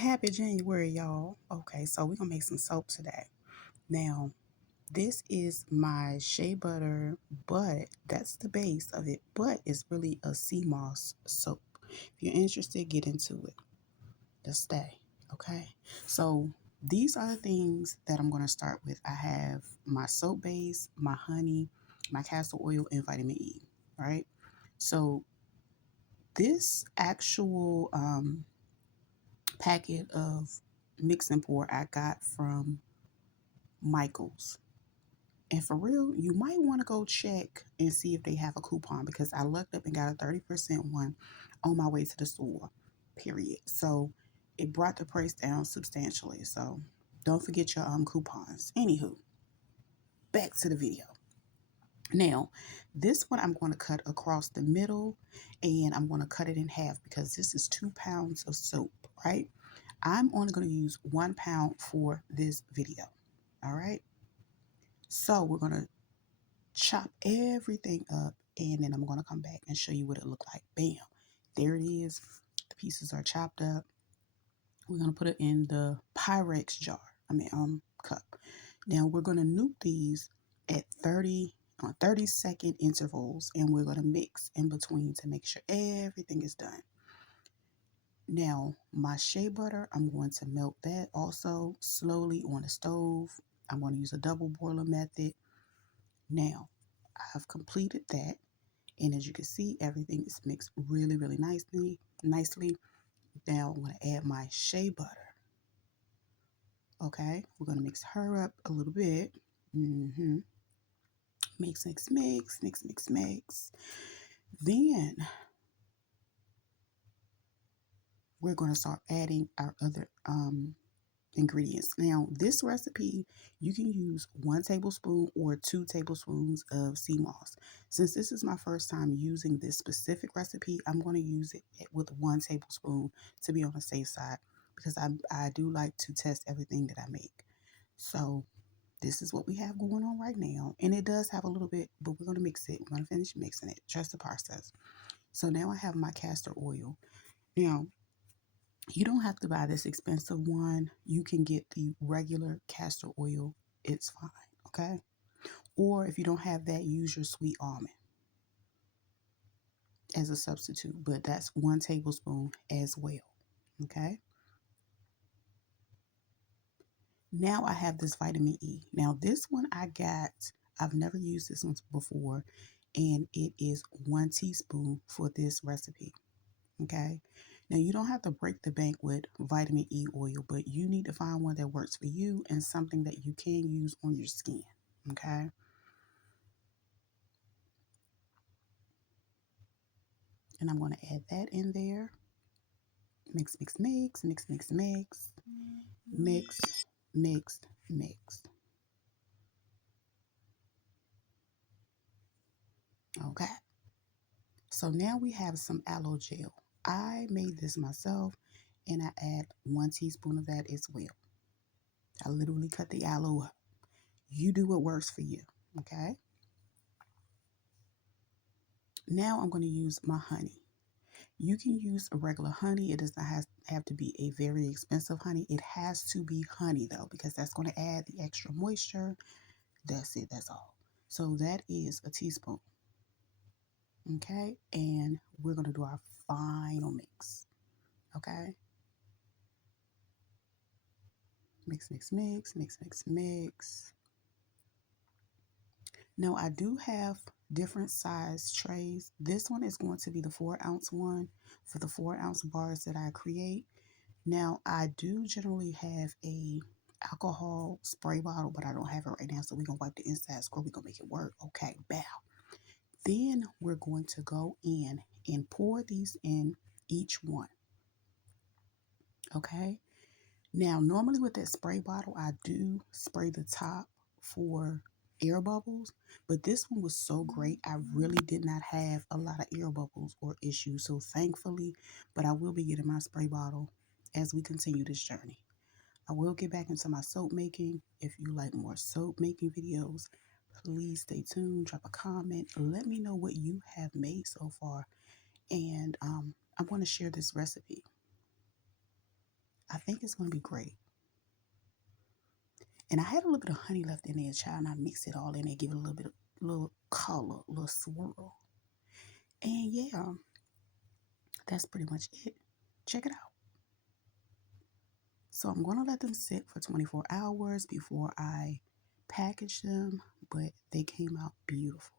Happy January, y'all. Okay, so we're gonna make some soap today. Now, this is my shea butter, but that's the base of it, but it's really a sea moss soap. If you're interested, get into it. Just stay. Okay. So these are the things that I'm gonna start with. I have my soap base, my honey, my castor oil, and vitamin E. Right. So this actual packet of mix and pour I got from Michael's. And for real, you might want to go check and see if they have a coupon because I looked up and got a 30% one on my way to the store, period. So it brought the price down substantially. So don't forget your coupons. Anywho, back to the video. Now, this one I'm going to cut across the middle and I'm going to cut it in half because this is 2 pounds of soap, right? I'm only going to use 1 pound for this video. All right. So we're going to chop everything up and then I'm going to come back and show you what it looked like. Bam. There it is. The pieces are chopped up. We're going to put it in the Pyrex jar. Cup. Now we're going to nuke these at 30-second intervals and we're going to mix in between to make sure everything is done. Now, my shea butter, I'm going to melt that also slowly on the stove. I'm going to use a double boiler method. Now, I've completed that. And as you can see, everything is mixed really, really nicely. Now, I'm going to add my shea butter. Okay, we're going to mix her up a little bit. Mix, mix, mix, mix, mix, mix. Then we're going to start adding our other ingredients. Now, this recipe, you can use 1 tablespoon or 2 tablespoons of sea moss. Since this is my first time using this specific recipe, I'm going to use it with 1 tablespoon to be on the safe side because I do like to test everything that I make. So this is what we have going on right now. And it does have a little bit, but we're going to mix it. We're going to finish mixing it. Trust the process. So now I have my castor oil. Now, you don't have to buy this expensive one. You can get the regular castor oil. It's fine, okay? Or if you don't have that, use your sweet almond as a substitute. But that's 1 tablespoon as well, okay? Now I have this vitamin E. Now this one I've never used this one before, and it is 1 teaspoon for this recipe, okay? Now, you don't have to break the bank with vitamin E oil, but you need to find one that works for you and something that you can use on your skin, okay? And I'm going to add that in there. Mix, mix, mix, mix, mix, mix, mix, mix, mix. Okay. So now we have some aloe gel. I made this myself and I add 1 teaspoon of that as well. I literally cut the aloe up. You do what works for you, okay? Now I'm going to use my honey. You can use a regular honey. It does not have to be a very expensive honey. It has to be honey though, because that's going to add the extra moisture. That's it. That's all. So that is a teaspoon. Okay. And we're going to do our final mix. Okay. Mix, mix, mix, mix, mix, mix. Now I do have different size trays. This one is going to be the 4-ounce one for the 4-ounce bars that I create. Now, I do generally have a alcohol spray bottle, but I don't have it right now, so we're going to wipe the inside score. We're going to make it work. Okay, bow. Then we're going to go in and pour these in each one. Okay. Now, normally with that spray bottle, I do spray the top for air bubbles, but this one was so great. I really did not have a lot of air bubbles or issues, so thankfully, but I will be getting my spray bottle as we continue this journey. I will get back into my soap making. If you like more soap making videos, please stay tuned, drop a comment, let me know what you have made so far, and I want to share this recipe. I think it's going to be great. And I had a little bit of honey left in there, child, and I mix it all in there, give it a little bit of little color, a little swirl. And yeah, that's pretty much it. Check it out. So I'm going to let them sit for 24 hours before I package them, but they came out beautiful.